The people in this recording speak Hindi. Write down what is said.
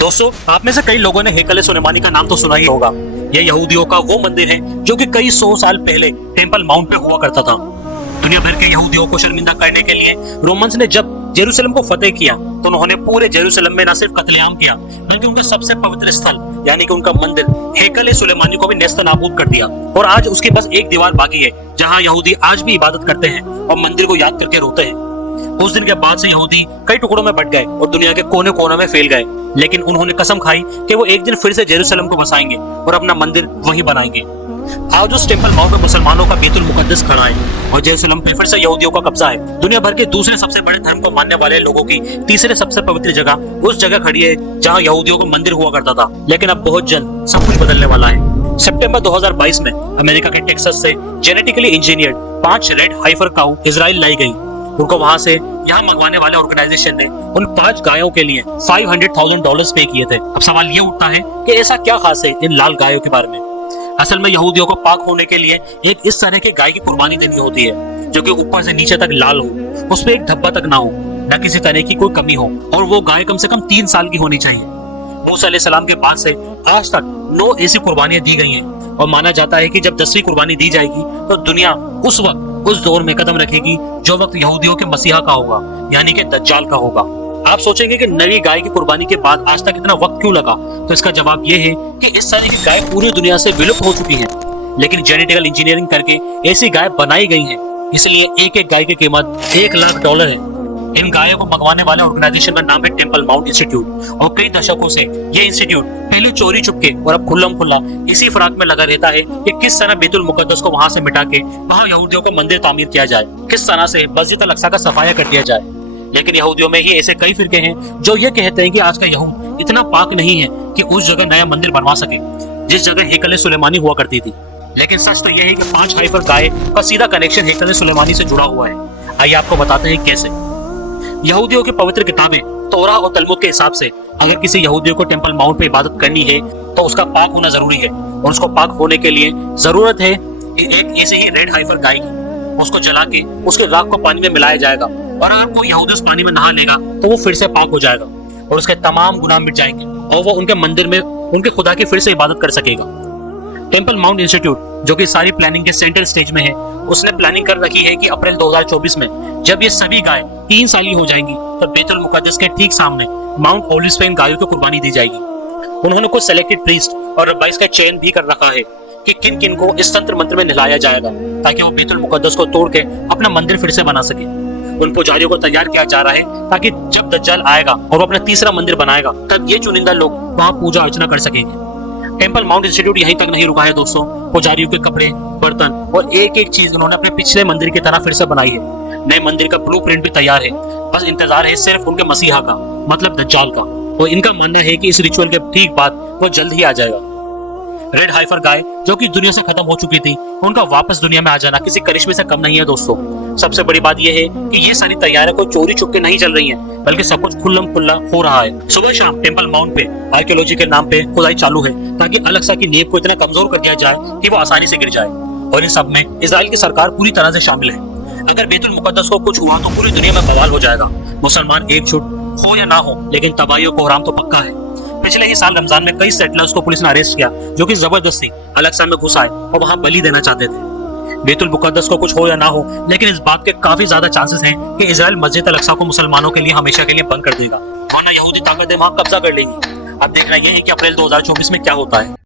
दोस्तों, आप में से कई लोगों ने हेकल सुलेमानी का नाम तो सुना ही होगा। यह यहूदियों का वो मंदिर है जो कि कई 100 साल पहले टेम्पल माउंट पे हुआ करता था। दुनिया भर के यहूदियों को शर्मिंदा करने के लिए रोमन्स ने जब जेरूसलम को फतेह किया तो उन्होंने पूरे जेरूसलम में न सिर्फ कत्लेआम किया बल्कि उनका सबसे पवित्र स्थल यानी कि उनका मंदिर हेकल सुलेमानी को भी नेस्तनाबूद कर दिया। और आज उसकी बस एक दीवार बाकी है जहाँ यहूदी आज भी इबादत करते हैं और मंदिर को याद करके रोते हैं। उस दिन के बाद से यहूदी कई टुकड़ों में बट गए और दुनिया के कोने कोने में फैल गए, लेकिन उन्होंने कसम खाई कि वो एक दिन फिर से जेरूसलम को बसाएंगे और अपना मंदिर वहीं बनाएंगे। आज उस टेम्पल माउंट में मुसलमानों का बैतुल मुकद्दस खड़ा है और जेरूसलम पे फिर से यहूदियों का कब्जा है। दुनिया भर के दूसरे सबसे बड़े धर्म को मानने वाले लोगों की तीसरे सबसे पवित्र जगह उस जगह खड़ी है जहाँ यहूदियों का मंदिर हुआ करता था, लेकिन अब बहुत जल्द सब कुछ बदलने वाला है। सितंबर 2022 में अमेरिका के टेक्सास से जेनेटिकली इंजीनियर्ड 5 रेड हाइफर काऊ इजराइल लाई गई। उनको वहां से यहाँ मंगवाने वाले ऑर्गेनाइजेशन ने उन 5 गायों के लिए $500,000 पे किए थे। अब सवाल ये उठता है कि ऐसा क्या खास है इन लाल गायों के बारे में। असल में यहूदियों को पाक होने के लिए एक इस तरह की गाय की कुर्बानी देनी होती है जो कि ऊपर से नीचे तक लाल हो, उसमें एक धब्बा तक ना हो, न किसी तरह की कोई कमी हो, और वो गाय कम से कम 3 साल की होनी चाहिए। मूसा अलैहिस्सलाम के बाद से आज तक 9 ऐसी कुर्बानियां दी गई हैं और माना जाता है कि जब 10वीं कुर्बानी दी जाएगी तो दुनिया उस वक्त उस दौर में कदम रखेगी जो वक्त यहूदियों के मसीहा का होगा, यानी कि दज्जाल का होगा। आप सोचेंगे कि नई गाय की कुर्बानी के बाद आज तक इतना वक्त क्यों लगा, तो इसका जवाब ये है कि इस तरह की गाय पूरी दुनिया से विलुप्त हो चुकी हैं, लेकिन जेनेटिकल इंजीनियरिंग करके ऐसी गाय बनाई गई हैं, इसलिए एक एक गाय की कीमत $1 लाख है। इन गायों को मंगवाने वाले ऑर्गेनाइजेशन का नाम है टेम्पल माउंट इंस्टीट्यूट और कई दशकों से ये इंस्टीट्यूट पहले चोरी चुपके और अब खुल्लम खुल्ला इसी फराक में लगा रहता है कि किस तरह बैतुल मुकद्दस को वहां से मिटा के वहां यहूदियों को मंदिर तामीर किया जाए, किस तरह से मस्जिद अल अक्सा का सफाया कर दिया जाए। लेकिन यहूदियों में ही ऐसे कई फिरके हैं जो ये कहते हैं कि आज का यहूद इतना पाक नहीं है कि उस जगह नया मंदिर बनवा सके जिस जगह हेकल सुलेमानी हुआ करती थी। लेकिन सच तो यह है कि 5 हाइफर गाय का सीधा कनेक्शन हेकल सुलेमानी से जुड़ा हुआ है। आइए आपको बताते हैं कैसे। यहूदियों की पवित्र किताबें तौरा और तलमुद के हिसाब से अगर किसी यहूदियों को टेम्पल माउंट पे इबादत करनी है तो उसका पाक होना जरूरी है, और उसको पाक होने के लिए जरूरत है कि एक ऐसे ही रेड हाइफर गाय की उसको जला के उसके राख को पानी में मिलाया जाएगा, और अगर कोई यहूदी उस पानी में नहा लेगा तो वो फिर से पाक हो जाएगा और उसके तमाम गुनाह मिट जाएंगे और वो उनके मंदिर में उनके खुदा की फिर से इबादत कर सकेगा। टेम्पल माउंट इंस्टीट्यूट जो कि सारी प्लानिंग के सेंट्रल स्टेज में है, उसने प्लानिंग कर रखी है कि अप्रैल 2024 में जब ये सभी गाय 3 साल हो जाएंगी तो बैतुल मुकद्दस के ठीक सामने माउंट ओलिव्स पे इन गायों को कुर्बानी दी जाएगी। उन्होंने कुछ सेलेक्टेड प्रीस्ट और रब्बाइस का चयन भी कर रखा है कि किन किन को इस तंत्र मंत्र में नहलाया जाएगा ताकि वो बैतुल मुकद्दस को तोड़ के अपना मंदिर फिर से बना सके। उन पुजारियों को तैयार किया जा रहा है ताकि जब दज्जाल आएगा और वो अपना तीसरा मंदिर बनाएगा तब ये चुनिंदा लोग वहाँ पूजा अर्चना कर सकेंगे। टेम्पल माउंट इंस्टीट्यूट यहीं तक नहीं रुका है दोस्तों, पुजारियों के कपड़े, बर्तन और एक एक चीज उन्होंने अपने पिछले मंदिर की तरह फिर से बनाई है। नए मंदिर का ब्लूप्रिंट भी तैयार है, बस इंतजार है सिर्फ उनके मसीहा का, मतलब दज्जाल का, और इनका मानना है कि इस रिचुअल के ठीक बाद वो जल्द ही आ जाएगा। रेड हाइफर गाय जो कि दुनिया से खत्म हो चुकी थी, उनका वापस दुनिया में आ जाना किसी करिश्मे से कम नहीं है दोस्तों। सबसे बड़ी बात यह है कि ये सारी तैयारियां कोई चोरी चुपके नहीं चल रही हैं, बल्कि सब कुछ खुल्लम खुल्ला हो रहा है। सुबह शाम टेम्पल माउंट पे आर्कियोलॉजी के नाम पे खुदाई चालू है ताकि अल अक्सा की नींव को इतना कमजोर कर दिया जाए कि वो आसानी से गिर जाए, और इन सब में इजराइल की सरकार पूरी तरह से शामिल है। अगर बैतुल मुकद्दस को कुछ हुआ तो पूरी दुनिया में बवाल हो जाएगा। मुसलमान एकजुट हो या ना हो, लेकिन तबाही और कोहराम तो पक्का है। पिछले ही साल रमजान में कई सेटलर्स को पुलिस ने अरेस्ट किया जो कि जबरदस्ती अल अक्सा में घुस आए और वहां बलि देना चाहते थे। बैतुल मुकद्दस को कुछ हो या ना हो, लेकिन इस बात के काफी ज्यादा चांसेस हैं कि इजराइल मस्जिद अल अक्सा को मुसलमानों के लिए हमेशा के लिए बंद कर देगा, वरना यहूदी ताकतें वहां कब्जा कर लेंगी। अब देखना यह है कि अप्रैल 2024 में क्या होता है।